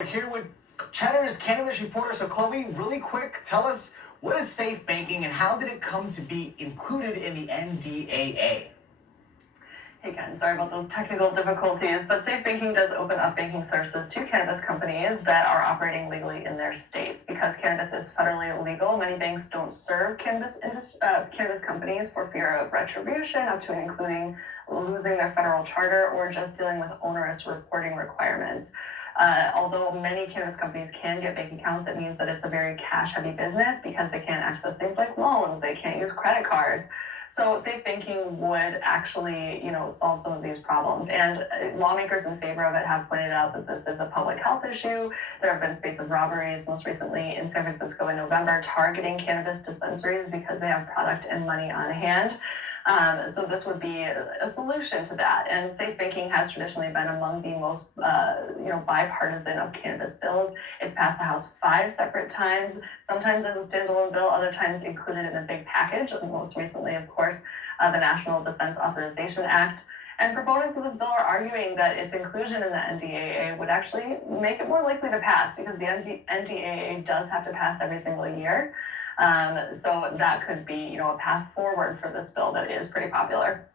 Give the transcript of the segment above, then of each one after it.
We're here with Cheddar's cannabis reporter. So, Chloe, really quick, tell us, what is safe banking and how did it come to be included in the NDAA? Hey Ken, sorry about those technical difficulties, but safe banking does open up banking services to cannabis companies that are operating legally in their states. Because cannabis is federally illegal, many banks don't serve cannabis companies for fear of retribution, up to and including losing their federal charter or just dealing with onerous reporting requirements. Although many cannabis companies can get bank accounts, it means that it's a very cash-heavy business because they can't access things like loans, they can't use credit cards. So safe banking would actually, solve some of these problems. And lawmakers in favor of it have pointed out that this is a public health issue. There have been spate of robberies, most recently in San Francisco in November, targeting cannabis dispensaries because they have product and money on hand. So this would be a solution to that. And safe banking has traditionally been among the most, bipartisan of cannabis bills. It's passed the House 5 separate times, sometimes as a standalone bill, other times included in a big package. Most recently, of course, the National Defense Authorization Act. And proponents of this bill are arguing that its inclusion in the NDAA would actually make it more likely to pass because the NDAA does have to pass every single year. So that could be, a path forward for this bill that is pretty popular.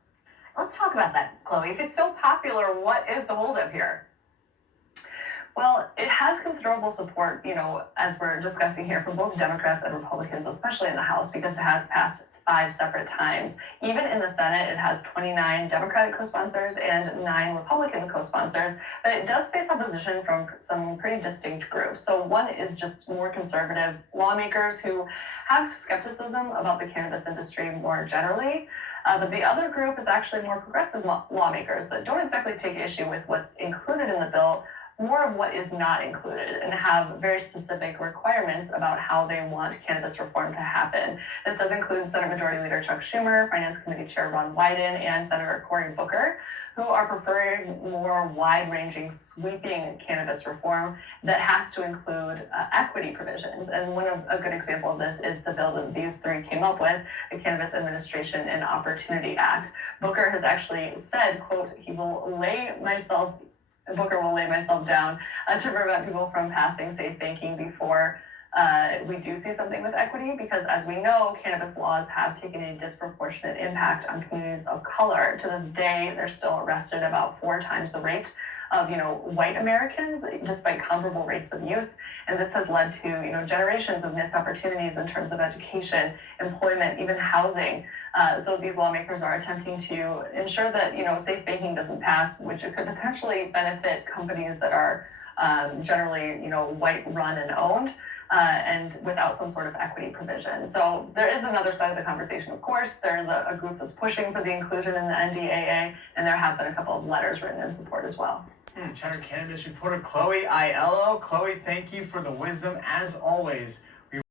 Let's talk about that, Chloe. If it's so popular, what is the holdup here? Well, it has considerable support, as we're discussing here, from both Democrats and Republicans, especially in the House, because it has passed 5 separate times. Even in the Senate, it has 29 Democratic co-sponsors and 9 Republican co-sponsors, but it does face opposition from some pretty distinct groups. So one is just more conservative lawmakers who have skepticism about the cannabis industry more generally. But the other group is actually more progressive lawmakers that don't exactly take issue with what's included in the bill, more of what is not included, and have very specific requirements about how they want cannabis reform to happen. This does include Senate Majority Leader Chuck Schumer, Finance Committee Chair Ron Wyden, and Senator Cory Booker, who are preferring more wide-ranging, sweeping cannabis reform that has to include equity provisions. And a good example of this is the bill that these 3 came up with, the Cannabis Administration and Opportunity Act. Booker has actually said, quote, Booker will lay myself down to prevent people from passing safe banking before we do see something with equity, because as we know, cannabis laws have taken a disproportionate impact on communities of color. To this day, they're still arrested about 4 times the rate of, white Americans, despite comparable rates of use. And this has led to, generations of missed opportunities in terms of education, employment, even housing. So these lawmakers are attempting to ensure that, safe banking doesn't pass, which could potentially benefit companies that are generally, white run and owned, and without some sort of equity provision. So there is another side of the conversation, of course. There's a group that's pushing for the inclusion in the NDAA, and there have been a couple of letters written in support as well. Cheddar cannabis reporter Chloe Aiello. Chloe, thank you for the wisdom as always.